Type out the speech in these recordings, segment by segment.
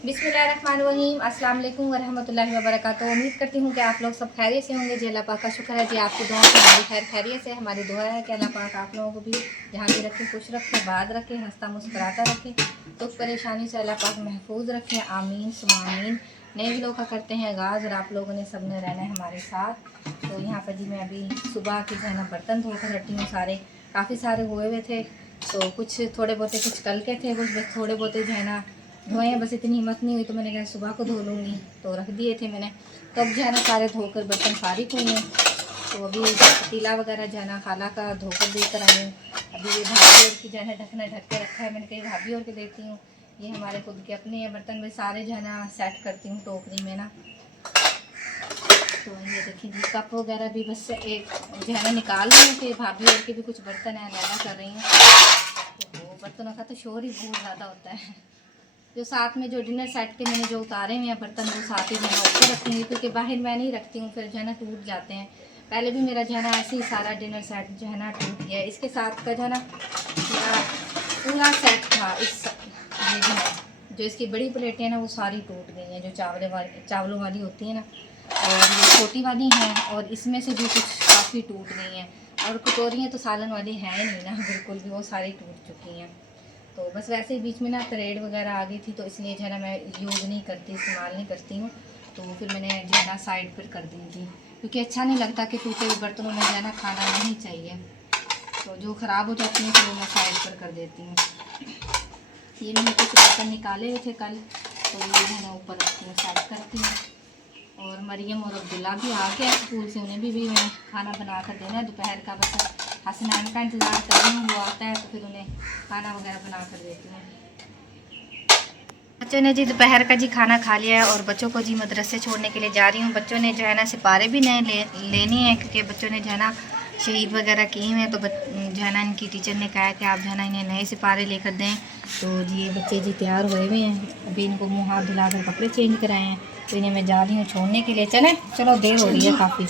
बिस्मिल्लाहिर्रहमानिर्रहीम अस्सलाम वालेकुम वरहमतुल्लाहि वबरकातुहू। उम्मीद करती हूँ कि आप लोग सब खैरियत से होंगे। जी अल्लाह पाक का शुक्र है जी, आपकी दुआ से हमारी खैरियत से। हमारी दुआ है कि अल्लाह पाक आप लोगों को भी जहाँ भी रखे खुश रखे, बात रखे, हंसता मुस्कुराता रखे, दुख परेशानी से अल्लाह पाक महफूज रखे। आमीन सुमा आमीन। नए व्लॉग का करते हैं आगाज़ और आप लोगों ने सब ने रहना है हमारे साथ। तो यहाँ पर जी मैं अभी सुबह की जो है ना बर्तन धोकर रखी हूँ। सारे काफ़ी सारे हुए हुए थे, तो कुछ थोड़े बहुत कुछ कल के थे, कुछ बस थोड़े बहुत जो है ना धोए हैं। बस इतनी हिम्मत नहीं हुई तो मैंने कहा सुबह को धो लूँगी, तो रख दिए थे मैंने। तो अब जो है ना सारे धोकर बर्तन फारिग हुई हैं। तो अभी पतीला वगैरह जो है ना खाला का धोकर देकर आई हूँ। अभी ये भाभी और की जो है ढकना ढक के रखा है, मैंने कही भाभी और के देती हूँ। ये हमारे खुद के अपने हैं बर्तन, में सारे जो है ना सेट करती हूँ टोकरी में ना। तो ये देखिए जी कप वगैरह भी बस एक जो है ना निकाल रही हूँ कि भाभी और के भी कुछ बर्तन हैं लैला कर रही हूँ। तो बर्तनों का तो शोर ही बहुत ज़्यादा होता है। जो साथ में जो डिनर सेट के मैंने जो उतारे हुए हैं बर्तन, वो साथ ही जो है ऊपर रखूँगी, क्योंकि बाहर मैं नहीं रखती हूँ, फिर जो है ना टूट जाते हैं। पहले भी मेरा जो है ना ऐसे ही सारा डिनर सेट जो है ना टूट गया। इसके साथ का जो है ना मेरा पूरा सेट था। ये जो इसकी बड़ी प्लेटें हैं ना वो सारी टूट गई हैं, जो चावलों वाली होती हैं ना, और ये छोटी वाली हैं, और इसमें से भी कुछ काफ़ी टूट गई हैं। और कटोरियाँ तो सालन वाली हैं ही नहीं ना बिल्कुल भी, वो सारी टूट चुकी हैं। तो बस वैसे ही बीच में ना थ्रेड वगैरह आ गई थी, तो इसलिए जो है ना मैं यूज़ नहीं करती, इस्तेमाल नहीं करती हूँ। तो फिर मैंने जो है ना साइड पर कर दी थी, क्योंकि अच्छा नहीं लगता कि टूटे हुए बर्तनों में जो है ना खाना नहीं चाहिए। तो जो ख़राब हो जाती हैं तो मैं साइड पर कर देती हूँ। ये मैंने कुछ बर्तन निकाले हुए थे कल, तो ये है ना ऊपर रखती हूँ, साइड करती हूँ। और मरियम और अब्दुल्ला भी आ गया स्कूल से, उन्हें भी मैंने खाना बना कर देना है दोपहर का। बस हसनैन का इंतज़ार कर रही हूँ, वो आता है तो फिर उन्हें खाना वगैरह बना कर देती हूँ। बच्चों ने जी दोपहर का जी खाना खा लिया है और बच्चों को जी मदरसे छोड़ने के लिए जा रही हूँ। बच्चों ने जो है ना सिपारे भी नए लेनी है, क्योंकि बच्चों ने जो है ना शहीद वगैरह किए हैं। तो जो है ना इनकी टीचर ने कहा कि आप जो है ना इन्हें नए सिपारे लेकर दें। तो जी ये बच्चे जी तैयार हुए हुए हैं, अभी इनको मुँह हाथ धुलाकर कपड़े चेंज कराए हैं। तो इन्हें मैं जा रही हूँ छोड़ने के लिए। चलें, चलो देर हो रही है काफ़ी।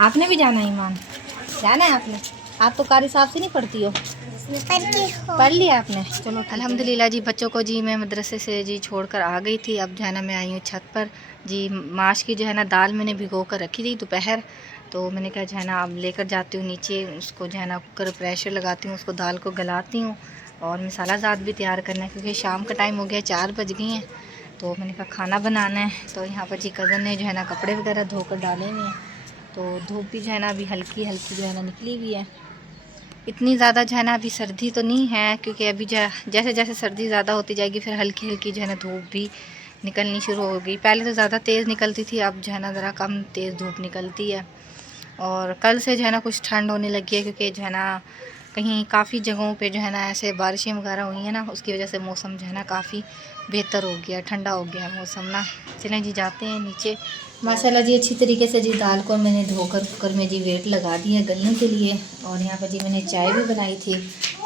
आपने भी जाना है ईमान, जाना है आपने? आप तो कारी साहब से नहीं पढ़ती हो? पढ़ लिया आपने? चलो अल्हम्दुलिल्लाह जी। बच्चों को जी मैं मदरसे से जी छोड़कर आ गई थी। अब जो है ना मैं आई हूँ छत पर जी। माश की जो है ना दाल मैंने भिगो कर रखी थी दोपहर, तो मैंने कहा जो है ना अब लेकर जाती हूँ नीचे, उसको जो है ना कुकर प्रेशर लगाती हूँ, उसको दाल को गलाती हूँ और मसाला ज़ात भी तैयार करना है, क्योंकि शाम का टाइम हो गया, 4 बज गए हैं। तो मैंने कहा खाना बनाना है। तो यहाँ पर जी कज़न ने जो है ना कपड़े वगैरह धोकर डाले हुए हैं। तो धूप भी जो है ना अभी हल्की हल्की जो है ना निकली हुई है। इतनी ज़्यादा जो है ना अभी सर्दी तो नहीं है, क्योंकि अभी जैसे जैसे सर्दी ज़्यादा होती जाएगी फिर हल्की हल्की जो है ना धूप भी निकलनी शुरू हो गई। पहले तो ज़्यादा तेज़ निकलती थी, अब जो है ना ज़रा कम तेज़ धूप निकलती है। और कल से जो है ना कुछ ठंड होने लगी है, क्योंकि जो है ना कहीं काफ़ी जगहों पे जो है ना ऐसे बारिशें वगैरह हुई हैं ना, उसकी वजह से मौसम जो है ना काफ़ी बेहतर हो गया, ठंडा हो गया है मौसम ना। चलें जी जाते हैं नीचे। माशाल्लाह जी अच्छी तरीके से जी दाल को मैंने धोकर कुकर में जी वेट लगा दिया गलने के लिए। और यहाँ पर जी मैंने चाय भी बनाई थी,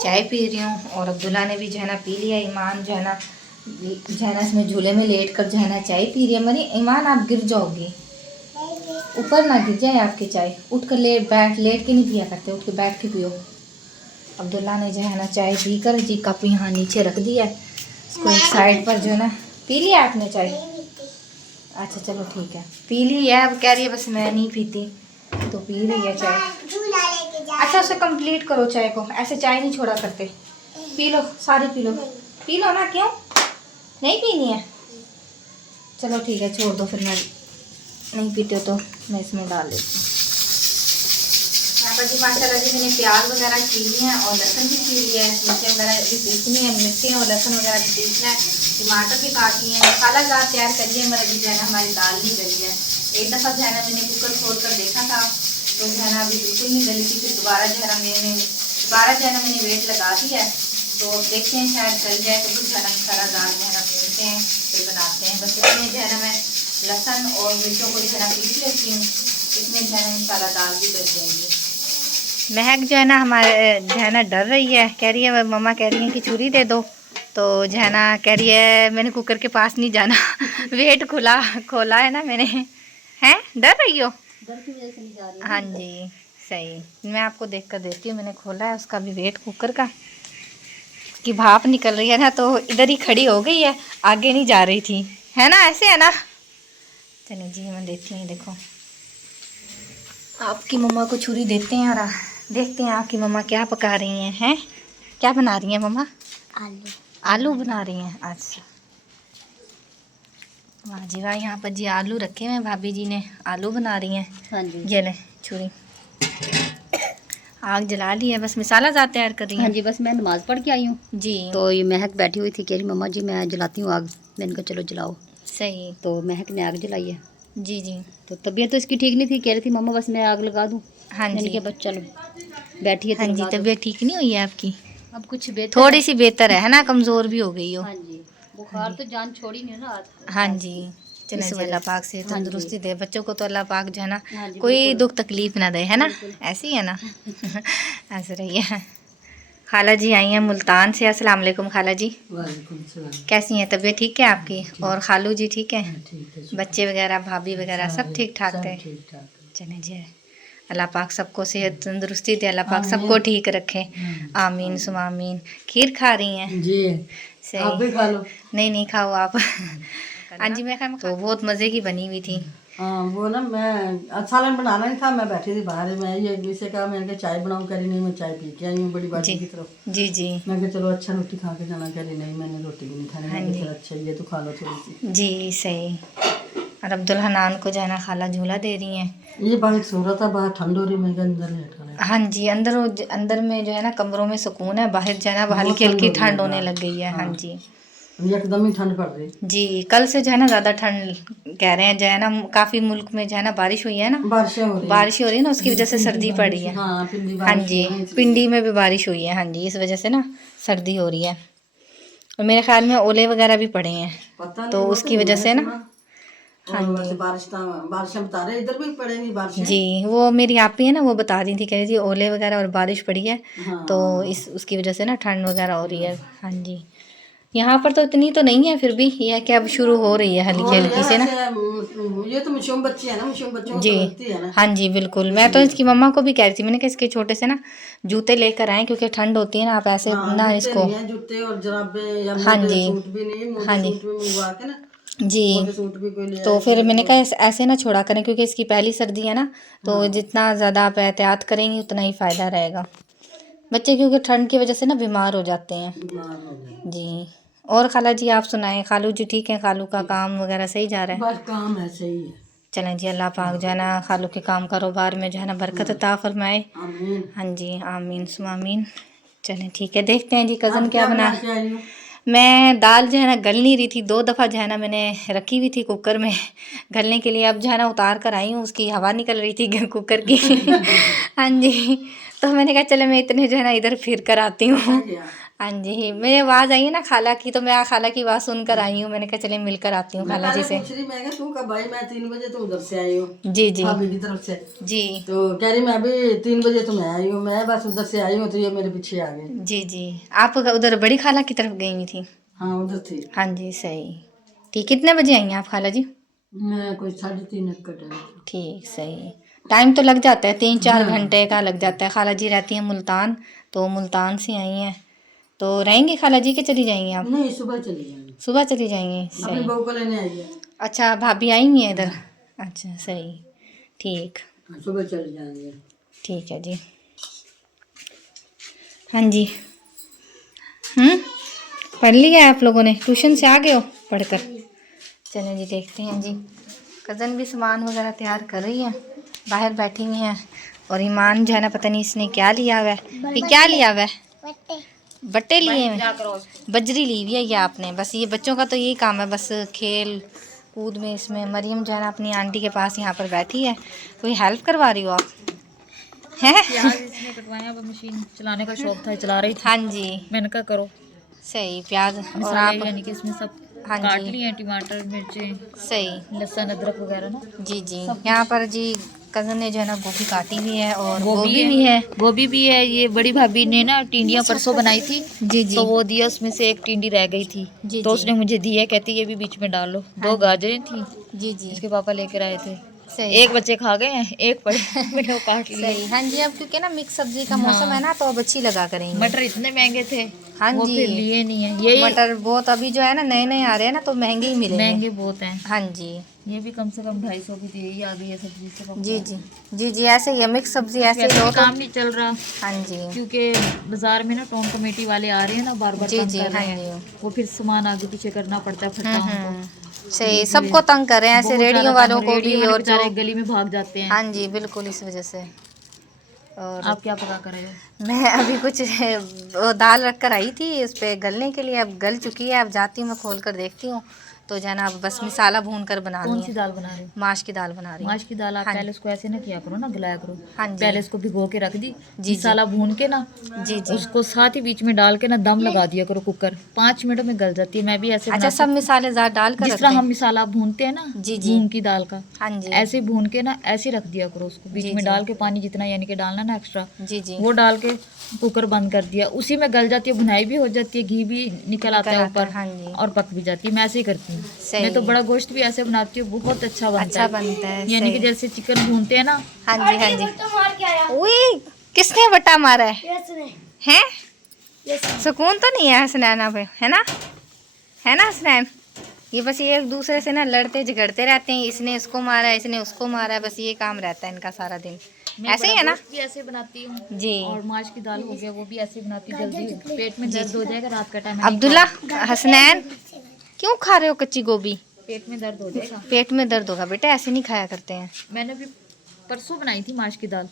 चाय पी रही हूँ। और अब्दुल्ला ने भी जो है ना पी लिया। ईमान जो है ना इसमें झूले में लेट कर जो है ना चाय पी रही है। मरी ईमान आप गिर जाओगी, ऊपर ना गिर जाए आपकी चाय। उठ कर लेट के नहीं पिया करते, उठ के बैठ के पियो। अब्दुल्ला ने जो है ना चाय पी कर जी कप यहाँ नीचे रख दिया है, इसको एक साइड पर जो है ना। पी लिया आपने चाय? अच्छा चलो ठीक है, पी ली है। अब कह रही है बस मैं नहीं पीती, तो पी रही है चाय। अच्छा उसे कंप्लीट करो चाय को, ऐसे चाय नहीं छोड़ा करते। पी लो सारी, पी लो ना। क्यों नहीं पीनी है? चलो ठीक है छोड़ दो, फिर मैं नहीं पीते हो तो मैं इसमें डाल देती हूँ। यहाँ पर जी माशाल्लाह जी मैंने प्याज वगैरह छील लिए हैं और लहसुन भी छील लिया है। मिर्ची वगैरह भी पीसनी है, मिर्ची और लहसुन वगैरह भी पीसना है। टमाटर भी काट लिए हैं, मसाला जार तैयार करिए। मगर अभी जो है ना हमारी दाल नहीं गली है। एक दफ़ा जो है ना मैंने कुकर खोल कर देखा था, तो जो है ना अभी बिल्कुल नहीं गली थी। फिर दोबारा जो है ना मैंने वेट लगा दिया है। तो देखते हैं शायद गल जाए तो फिर जो है ना मसाला दाल जो है ना भूनते हैं, फिर बनाते हैं। बस इसमें जो है ना मैं लहसुन और मिर्चों को जो है ना पीस लेती हूँ, इसमें जो है ना मसाला दाल भी गल जाएंगी। महक जो है ना हमारे जो है ना डर रही है, कह रही है मम्मा कह रही है कि छुरी दे दो। तो जो है ना कह रही है मैंने कुकर के पास नहीं जाना वेट खोला है ना मैंने। हैं डर रही हो? डर की वजह से नहीं जा रही है। हाँ जी सही, मैं आपको देख कर देती हूँ। मैंने खोला है उसका भी वेट कुकर का, उसकी भाप निकल रही है ना, तो इधर ही खड़ी हो गई है, आगे नहीं जा रही थी। है ना, ऐसे है ना। चलिए जी मैं देती हूँ, देखो आपकी मम्मा को छुरी देते हैं और देखते हैं आपकी मम्मा क्या पका रही हैं। क्या बना रही हैं मम्मा? आलू। आलू बना रही हैं। अच्छा वाह जी वाह, यहाँ पर जी आलू रखे हुए हैं, भाभी जी ने आलू बना रही हैं। हाँ जी। ये ले छुरी, आग जला ली है, बस मसाला ज़्यादा तैयार कर रही हाँ हैं। जी, बस मैं नमाज़ पढ़ के आई हूँ जी तो ये महक बैठी हुई थी, कह रही मम्मा जी मैं जलाती हूँ आग। मैंने कहा चलो जलाओ। सही। तो महक ने आग जलाई है। जी जी। तो तबीयत तो इसकी ठीक नहीं थी, कह रही थी मम्मा बस मैं आग लगा दूँ। हाँ मैंने जी। कहा बस चलो बैठी है हाँ तो जी, लगा दो। तबीयत ठीक नहीं हुई है आपकी? अब कुछ बेहतर थोड़ी है। सी बेहतर है ना, कमज़ोर भी हो गई हो। हाँ जी, बुखार तो जान छोड़ी नहीं ना आज। हाँ जी। चलें इस जी, वजह अल्लाह से। पाक से हाँ जी। तंदुरुस्ती दे बच्चों को, तो अल्लाह पाक जो है ना हाँ जी, कोई बिल्कुल। दुख तकलीफ ना दे, है ना। बिल्कुल। ऐसी है ना। ऐसे रही है। खाला जी आई हैं मुल्तान से। अस्सलाम वालेकुम खाला जी। वालेकुम सलाम। कैसी हैं, तबीयत ठीक है आपकी? और खालू जी ठीक है? ठीक है, बच्चे वगैरह भाभी वगैरह सब ठीक ठाक थे? ठीक ठाक। चलें जी, अल्लाह पाक सबको सेहत तंदुरुस्ती दे, अल्लाह पाक सबको ठीक रखे। आमीन सुम आमीन। खीर खा रही हैं? जी सही। आप भी खा लो। नहीं नहीं खाओ आप। हाँ जी मैं खाऊँ। तो बहुत मज़े की बनी हुई थी। हाँ वो ना मैं सालन बनाना नहीं था, मैं बैठी थी बाहर, मैं ये अगली से कहा मैंने कहा चाय बनाऊँ, करी नहीं मैं चाय पी के आई हूँ बड़ी बाजी जी की तरफ। जी जी। मैं कहा चलो अच्छा रोटी खा के जाना, करी नहीं मैंने रोटी भी नहीं खानी। हाँ मैं जी। कहा चलो अच्छा ये तो खा लो थोड़ी सी। जी सही। और अब्दुल हनान को जो है ना खाला झूला दे रही हैं। ये बाहर सो रहा था, बाहर ठंड हो रही, मैं कहा अंदर लेट रहा है। हाँ जी, अंदर में जो है ना कमरों में सुकून है, बाहर जो है ना बहुत हल्की हल्की ठंड हो रही ठंड है होने बाहर। लग गई है। हाँ हाँ। जी। अभी एकदम ही ठंड पड़ रही। जी कल से जो है ना ज़्यादा ठंड कह रहे हैं, जो है ना काफ़ी मुल्क में जो है ना बारिश हुई है ना, बारिशें हो रही हैं। बारिश हो रही है ना, उसकी वजह से सर्दी पड़ी है। हाँ पिंडी हाँ बारिश जी, हुई है इसलिए। पिंडी में भी बारिश हुई है। हाँ जी, इस वजह से ना सर्दी हो रही है। और मेरे ख्याल में ओले वगैरह भी पड़े हैं, पता नहीं, तो वो उसकी नहीं वजह मैंने से ना। सुना। हाँ और जी। वैसे बारिशें बता रहे इधर भी पड़ेंगी बारिशें। जी वो मेरी आपी है ना, वो बता रही थी, कह रही थी ओले वगैरह और बारिश पड़ी है, हाँ तो उसकी वजह से ना ठंड वगैरह हो रही है। हाँ जी, यहाँ पर तो इतनी तो नहीं है, फिर भी यह है कि अब शुरू हो रही है हो हल्की रही है हल्की से ना। वैसे, ये तो मासूम बच्ची है ना, मासूम बच्चों को जी तो लगती है ना। हाँ जी बिल्कुल। मैं तो इसकी मम्मा को भी कह रही थी, मैंने कहा इसके छोटे से ना जूते लेकर आए, क्योंकि ठंड होती है ना, आप ऐसे हाँ ना जूते इसको। नहीं है, जूते और जराबे या हाँ मोटे जी। सूट भी नहीं, हाँ मोटे जी। सूट भी मंगवा के ना, जी मोटे सूट भी कोई ले तो आएगी फिर मैंने तो। कहा ऐसे ना छोड़ा करें, क्योंकि इसकी पहली सर्दी है ना, तो हाँ जितना ज़्यादा आप एहतियात करेंगे उतना ही फ़ायदा रहेगा। बच्चे क्योंकि ठंड की वजह से ना बीमार हो जाते हैं। बीमार हो गए। जी। और खाला जी आप सुनाएं, खालू जी ठीक है? खालू का काम वगैरह सही जा रहा है? बस काम है सही है। चलें जी, अल्लाह पाक जो है ना खालू के काम कारोबार में जो है ना बरकत अता फरमाए। आमीन। हाँ जी आमीन सुम आमीन। चलें ठीक है, देखते हैं जी कज़न आप क्या बना। के आई हो? मैं दाल जो है ना गल नहीं रही थी, 2 दफ़ा जो है ना मैंने रखी हुई थी कुकर में गलने के लिए, अब जो है ना उतार कर आई हूँ, उसकी हवा निकल रही थी कुकर की। हाँ जी, तो मैंने कहा चले मैं इतने जो है ना इधर फिर कर आती हूँ। अच्छा किया। हाँ जी, मेरी आवाज़ आई है ना खाला की, तो मैं खाला की आवाज़ सुन कर आई हूँ, मैंने कहा चले मिलकर आती हूँ मैं खाला पहले जी से। पूछ रही, मैं कहा तू कब आई, मैं 3 बजे तो उधर से आई हूँ जी जी। भाभी की तरफ से। जी तो कह रही मैं अभी 3 बजे तो मैं आई हूँ, मैं बस उधर से आई हूँ तो ये मेरे पीछे आ गए। जी जी। आप उधर बड़ी खाला की तरफ गई हुई थी? हाँ उधर थी। हाँ जी सही। ठीक, कितने बजे आई हैं आप खाला जी? मैं कोई 3:30 का टाइम। ठीक सही। टाइम तो लग जाता है, 3-4 हाँ। घंटे का लग जाता है। खाला जी रहती हैं मुल्तान, तो मुल्तान से आई हैं, तो रहेंगी खाला जी के चली जाएंगी आप? नहीं सुबह चली जाएंगे, सुबह चली जाएंगी। अपनी सही। बहू को लेने आई है। अच्छा भाभी आई हुई हैं इधर? अच्छा सही। ठीक। हाँ, सुबह चले जाएंगे। ठीक है जी। हाँ जी। पढ़ लिया आप लोगों ने? ट्यूशन से आ गए हो पढ़कर? चलें जी देखते हैं जी। कज़न भी सामान वगैरह तैयार कर रही है, बाहर बैठी हुई हैं। और ईमान जो है ना पता नहीं इसने क्या लिया हुआ है, ये क्या लिया हुआ है? बट्टे लिए हैं, बजरी ली हुई है ये आपने। बस ये बच्चों का तो यही काम है, बस खेल कूद में इसमें। मरियम जो है ना अपनी आंटी के पास यहाँ पर बैठी है। कोई हेल्प करवा रही हो आप? हैं? इसने कटवाया, अब मशीन चलाने का शौक था, चला रही थी। हाँ जी मैंने कहा करो। सही। प्याज और मसाले आप? यानी कि इसमें सब हाँ काट जी लिए हैं, टमाटर मिर्चें सही। लहसुन अदरक वगैरह ना। जी जी। यहाँ पर जी कज़न ने जो है ना गोभी काटी हुई है, और गोभी है, भी है। गोभी भी है। ये बड़ी भाभी ने ना टिंडियाँ परसों बनाई थी, जी जी। तो वो दिया, उसमें से एक टिंडी रह गई थी, जी तो जी। उसने मुझे दी है, कहती ये भी बीच में डाल लो। 2 गाजरें थी, जी जी। इसके पापा लेकर आए थे। सही। एक बच्चे खा गए हैं, एक पड़े मैंने वो काट लिए। सही। हाँ जी, अब क्योंकि ना मिक्स सब्जी का मौसम है ना, तो अब अच्छी लगा करेंगे। मटर इतने महंगे थे, हाँ वो जी, फिर लिए नहीं है। यही मटर बहुत अभी जो है ना नए नए आ रहे हैं ना, तो महंगे ही मिलेंगे। महंगे बहुत हैं। हाँ जी ये भी कम से कम 250 की थी, यही आ गई है सब्जी से पकड़ा। जी जी जी जी, ऐसे ही है, मिक्स सब्जी ऐसे ही वैसे लो भी तो। काम नहीं चल रहा, हाँ जी क्योंकि बाजार में ना टोन कमेटी वाले आ रहे हैं ना, बार बार जी तंग जी, कर रहे हाँ हैं। जी। वो फिर सामान आगे पीछे करना पड़ता है, फटा हमको। सही, सबको तंग कर रहे हैं ऐसे, बहुत रेडियो ज्यादा वालों तंग, को रेडियो भी वाले और जो। बेचारे गली में भाग जाते हैं। हाँ जी बिल्कुल, इस वजह से। और आप क्या पका कर रहे हो? मैं अभी कुछ वो दाल रख कर आई थी उस पे गलने के लिए, अब गल चुकी है, अब जाती हूँ मैं खोल कर देखती हूँ, तो जो है ना अब बस मसाला भून कर बनानी कौन है। सी दाल बना रहे हो? माश की दाल बना रही हूँ। माश की दाल आप हाँ पहले उसको ऐसे ना किया करो ना, गलाया करो। हाँ जी पहले इसको भिगो के रख दी, जी जी मसाला भून के ना जी जी। उसको साथ ही बीच में डाल के ना दम लगा दिया करो कुकर, 5 मिनट में गल जाती है। मैं भी ऐसे अच्छा, बनाती सब हूँ, मसाले डाल कर जिस रखते तरह हम हैं। मसाला भूनते हैं ना जी जी। मूंग की दाल का, हाँ जी ऐसे भून के ना ऐसे रख दिया करो उसको, बीच जी में जी डाल के पानी जितना यानी कि डालना ना एक्स्ट्रा, जी जी। वो डाल के कुकर बंद कर दिया, उसी में गल जाती है, भुनाई भी हो जाती है, घी भी निकल आता है ऊपर, हाँ जी और पक भी जाती है। मैं ऐसे ही करती हूँ। सही। मैं तो बड़ा गोश्त भी ऐसे बनाती हूँ, बहुत अच्छा बनता अच्छा है। बनता है, यानी कि सही। जैसे चिकन भूनते हैं ना। हाँ जी हाँ जी। उई, किसने बट्टा मारा है? सुकून तो नहीं है हसनैना पे, है ना? है ना हसनैन? ये बस ये एक दूसरे से ना लड़ते झगड़ते रहते हैं, इसने इसको मारा, इसने उसको मारा, बस ये काम रहता है इनका सारा दिन। ऐसे ही है ना? गोश्त भी ऐसे बनाती हूँ जी। और माश की दाल हो गया, वो भी ऐसे बनाती हूँ, जल्दी पेट में दर्द हो जाएगा रात का टाइम। अब्दुल्ला, हसनैन क्यों खा रहे हो कच्ची गोभी? पेट में दर्द हो जाएगा। पेट में दर्द होगा बेटा, ऐसे नहीं खाया करते हैं। मैंने भी परसों बनाई थी माश की दाल।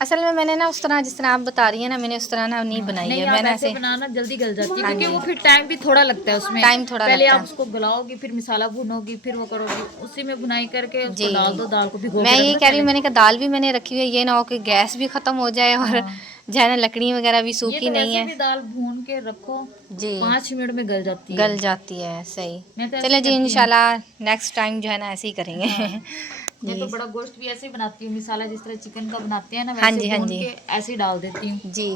असल में मैंने ना उस तरह जिस तरह आप बता रही है ना, मैंने उस तरह ना नहीं बनाई नहीं, है, आप मैंने ऐसे ऐसे। बनाना जल्दी गल जाती है, हाँ क्योंकि जी। वो फिर टाइम भी थोड़ा लगता है उसमें। टाइम थोड़ा पहले लगता आप है। उसको गलाओगी, फिर मसाला भूनोगी, फिर वो करोगी, उसी में बुनाई करके जी। उसको डाल दो, दाल को भिगो मैं के ये रख दो कह रही हूँ, पहले। मैंने कहा दाल भी मैंने रखी हुई है, ये ना हो कि गैस भी खत्म हो जाए और हाँ। जो है ना लकड़ी वगैरह भी ये सूखी तो नहीं वैसे है। भी दाल भून के रखो, जी 5 मिनट में गल जाती है। गल जाती है, सही। मैं तो ऐसे चले ही जी, करती हूँ। इंशाल्लाह नेक्स्ट टाइम जो है ना ऐसे ही करेंगे। हाँ। मैं तो जी बड़ा गोश्त भी ऐसे ही बनाती हूँ, मसाला जिस तरह चिकन का बनाते हैं ना, हाँ वैसे जी हाँ भून जी के ऐसे ही डाल देती हूँ, जी।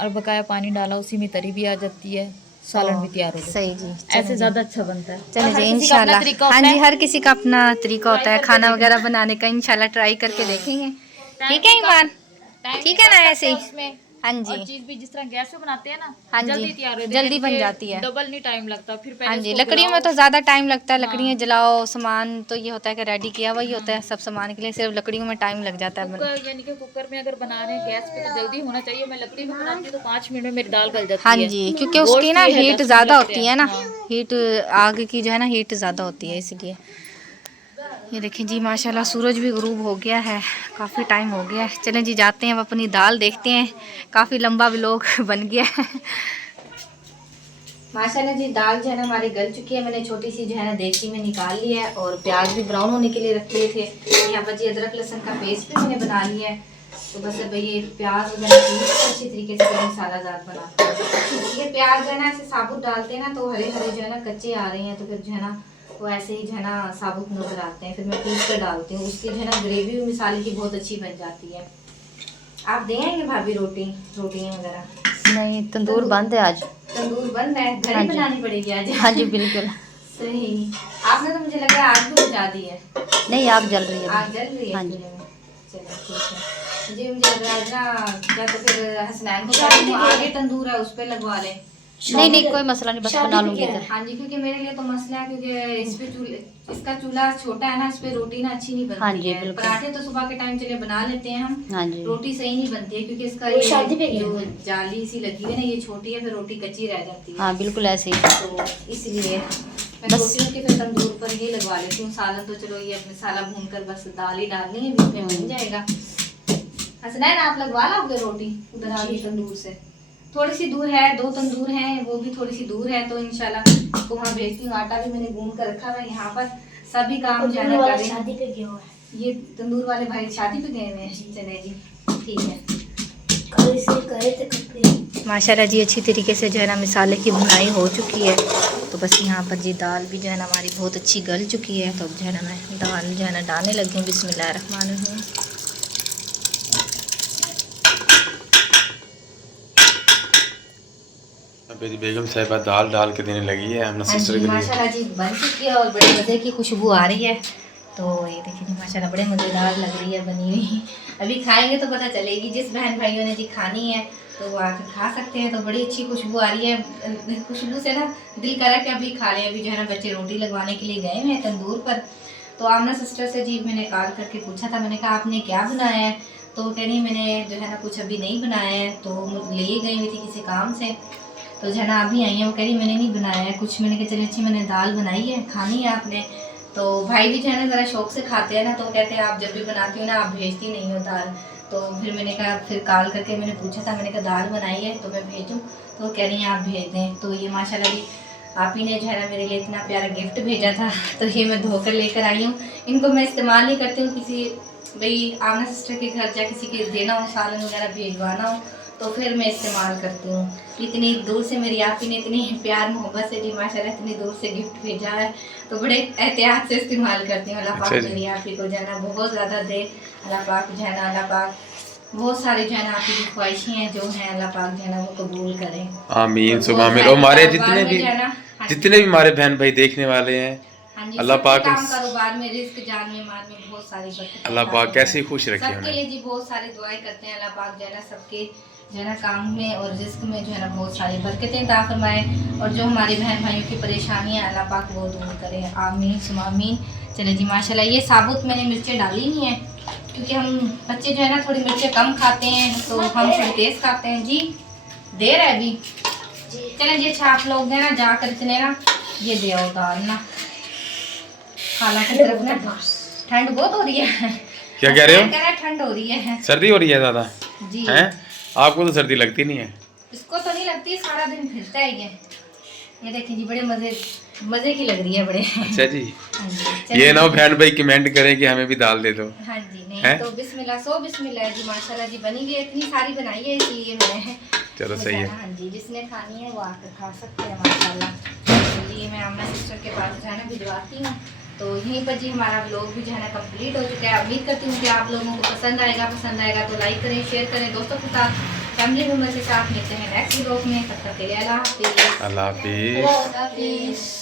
और बकाया पानी डाला, उसी में तरी भी आ जाती है, सालन भी तैयार हो जाता सही जी। है। चलें ऐसे जी। ज्यादा अच्छा बनता है। चले जी हर किसी का अपना इंशाल्लाह। तरीका हाँ होता जी, है। हर किसी का अपना तरीका होता है करके खाना देखना। वगैरह बनाने का, इंशाल्लाह ट्राई करके देखेंगे। टाइम ठीक है भी ईमान? टाइम ठीक भी है कम ना लगता ऐसे है ही? उसमें, हाँ और जी चीज भी जिस तरह गैस पे बनाते हैं ना, हाँ जी, जल्दी तैयार हो जाती जल्दी बन जाती है। डबल नहीं टाइम लगता। फिर हाँ पहले जी, उसको लकड़ियों में गलाओ। तो ज़्यादा टाइम लगता है, हाँ। लकड़ियाँ जलाओ, सामान तो ये होता है कि रेडी किया वही होता है सब सामान के लिए, सिर्फ लकड़ियों में टाइम लग जाता है। कुकर यानी कि कुकर में अगर बना रहे हैं गैस पे तो जल्दी होना चाहिए। मैं लकड़ी में बनाती हूँ तो 5 मिनट में मेरी दाल गल हाँ जाती है। जी, क्योंकि गोश्त उसकी ना ये है, हीट 10 मिनट ज़्यादा लगते होती हैं। है ना, हाँ। हीट आग की जो है ना हीट ज़्यादा होती है, इसलिए। ये देखें जी, माशाल्लाह सूरज भी गुरूब हो गया है, काफ़ी टाइम हो गया है। चलें जी जाते हैं, अब अपनी दाल देखते हैं, काफ़ी लंबा व्लॉग बन गया है। माशाल्लाह जी दाल जो है ना हमारी गल चुकी है, मैंने छोटी सी जो है ना देगची में निकाल लिया है, और प्याज भी ब्राउन होने के लिए रख लिए थे। यहाँ पर जी अदरक लहसुन का पेस्ट भी मैंने बना लिया है, तो बस अब ये प्याज वगैरह अच्छी तरीके से मसालादार बनाते हैं। ये प्याज जो है ना ऐसे साबुत डालते हैं ना, तो हरे हरे जो है ना कच्चे आ रहे हैं, तो फिर जो है ना वो ऐसे ही जो है ना साबुत नजर आते हैं, फिर मैं पीस कर डालती हूँ, उसकी जो है ना ग्रेवी भी मसाले की बहुत अच्छी बन जाती है। आप देंगे भाभी रोटियाँ वगैरह? नहीं, तंदूर बंद है आज। तंदूर बंद है, घर हाँ ही जी। बनानी पड़ेगी आज। हाँ जी बिल्कुल। सही। आपने तो मुझे लगा आग भी बुझा दी है। नहीं, आग जल रही है आग अभी। जल रही है हाँ जी। चूल्हे में। चलो ठीक है जी, मुझे लग रहा है ना या तो फिर हसनैन को कह दूं, आगे तंदूर है उस पे लगवा ले। नहीं, कोई मसला नहीं, बस बना लूंगी इधर। हाँ जी, क्योंकि मेरे लिए तो मसला है, क्योंकि इस पे इसका चूल्हा छोटा है ना, इस पे रोटी ना अच्छी नहीं बनती हाँ जी, है। बिल्कुल। पराठे तो सुबह के टाइम चले बना लेते हैं हम, हाँ जी। रोटी सही नहीं बनती है, क्योंकि इसका ये जो जाली सी लगी है ना, ये छोटी है, फिर रोटी कच्ची रह जाती है। हाँ बिल्कुल ऐसे ही। तो इसलिए मैं सोचती हूँ कि फिर तंदूर पर ही लगवा लेती हूँ। सालन तो चलो ये मसाला भून कर बस दाल ही डालनी है, बीच में बन जाएगा। हसनैन आप लगवा लोगे रोटी उधर आगे तंदूर से? थोड़ी सी दूर है, 2 तंदूर हैं, वो भी थोड़ी सी दूर है, तो इंशाल्लाह इसको वहाँ भेजती हूँ। आटा भी मैंने गूंद कर रखा है यहाँ पर, सभी काम जाना करें। शादी पे गया हुआ है ये तंदूर वाले भाई, शादी पे गए हुए हैं। चले जी ठीक है। माशाल्लाह जी अच्छी तरीके से जो है ना मसाले की भुनाई हो चुकी है, तो बस यहाँ पर जी दाल भी जो है ना हमारी बहुत अच्छी गल चुकी है, तो जो है ना मैं दाल जो है ना डालने लगी हूँ। बिस्मिल्लाहिर्रहमानिर्रहीम। मेरी बेगम साहिबा दाल डाल के देने लगी है अपना हाँ सिस्टर जी के लिए। माशाल्लाह जी बन चुकी है और बड़ी मज़े की खुशबू आ रही है। तो ये देखिए जी माशाल्लाह बड़े मज़ेदार लग रही है बनी हुई। अभी खाएंगे तो पता चलेगी, जिस बहन भाइयों ने जी खानी है तो वो आकर खा सकते हैं। तो बड़ी अच्छी खुशबू आ रही है, खुशबू से ना दिल करा कि अभी खा लें। अभी जो है ना बच्चे रोटी लगवाने के लिए गए हैं तंदूर पर। तो आमना सिस्टर से जी मैंने कॉल करके पूछा था, मैंने कहा आपने क्या बनाया है? तो वो कह रही मैंने जो है ना कुछ अभी नहीं बनाया है, तो ले गई हुई थी किसी काम से, तो जो है ना अभी आई है। वो कह रही मैंने नहीं बनाया है कुछ। मैंने कहा चलिए अच्छी मैंने दाल बनाई है, खानी है आपने? तो भाई भी जो है ना ज़रा शौक से खाते हैं ना, तो कहते हैं आप जब भी बनाती हो ना आप भेजती नहीं हो दाल। तो फिर मैंने कहा, फिर कॉल करके मैंने पूछा था, मैंने कहा दाल बनाई है तो मैं भेजूँ? तो वो कह रही हैं आप भेज दें। तो ये माशाल्लाह जी आप ही ने जो है ना मेरे लिए इतना प्यारा गिफ्ट भेजा था, तो ये मैं धोकर लेकर आई हूँ। इनको मैं इस्तेमाल नहीं करती हूँ, किसी भाई आमना सिस्टर के घर जा किसी के देना हो, सालन वगैरह भेजवाना हो तो फिर मैं इस्तेमाल करती हूँ। इतनी दूर से मेरी आप ही ने इतनी प्यार मोहब्बत से जी माशाल्लाह इतनी दूर से गिफ्ट भेजा है, तो बड़े एहतियात से इस्तेमाल करती हूँ। अल्लाह पाक मेरी आप ही को जो है ना बहुत ज़्यादा दे। अल्लाह पाक जो है ना, अल्लाह पाक बहुत सारी जो है ना आपकी जो ख्वाहिशें हैं जो हैं अल्लाह पाक जो है ना वो कबूल करें। आमीन सुबह में। और हमारे जितने भी हाँ हमारे बहन भाई देखने वाले हैं, जी, अल्लाह सबके पाक काम कारोबार में, रिस्क जान में माल में बहुत सारी बरकत अल्लाह पाक कैसे खुश रखे सबके उन्हें। लिए जी बहुत सारी दुआएं करते हैं। अल्लाह पाक जो है ना सबके जो है ना काम में और रिस्क में जो है ना बहुत सारी बरकतें अता फरमाए, और जो हमारे बहन भाइयों की परेशानियां अल्लाह पाक वो दूर करें। आमीन सुमा आमीन। चले जी माशाल्लाह ये साबुत मैंने मिर्चें डाली नहीं है, क्योंकि हम बच्चे जो है ना थोड़ी मिर्चें कम खाते हैं, तो हम थोड़ी तेज़ खाते हैं। जी देर है अभी, चलें जी। अच्छा आप लोग हैं ना जाकर इतने ना ये दे आओ दाल ना, खाला की तरफ ना ठंड बहुत हो रही है। क्या कह रहे हो? कह रहा है ठंड हो रही है सर्दी हो रही है ज़्यादा जी। हैं? आपको तो सर्दी लगती नहीं है। इसको तो नहीं लगती, सारा दिन फिरता है ये देखिए जी बड़े मज़े की लग रही है बड़े। अच्छा जी, हाँ जी ये ना हो बहन भाई कमेंट करें कि हमें भी दाल दे दो। हाँ जी नहीं हैं? तो बिस्मिल्लाह सो बिस्मिल्लाह जी माशाल्लाह जी बनी हुई है, इतनी सारी बनाई है इसलिए मैंने। चलो सही है। हाँ जी जिसने खानी है वो आकर खा सकते हैं माशाल्लाह। चलिए मैं आमना सिस्टर के पास जो है ना भिजवाती हूँ। तो यहीं पर जी हमारा व्लॉग भी जो है ना कंप्लीट हो चुका है। उम्मीद करती हूँ कि आप लोगों को पसंद आएगा तो लाइक करें, शेयर करें दोस्तों के साथ, फैमिली मेम्बर के साथ। मिलते हैं नेक्स्ट व्लॉग में, तब तक के लिए अल्लाह हाफिज़। अल्लाह हाफिज़। अल्लाह हाफिज़।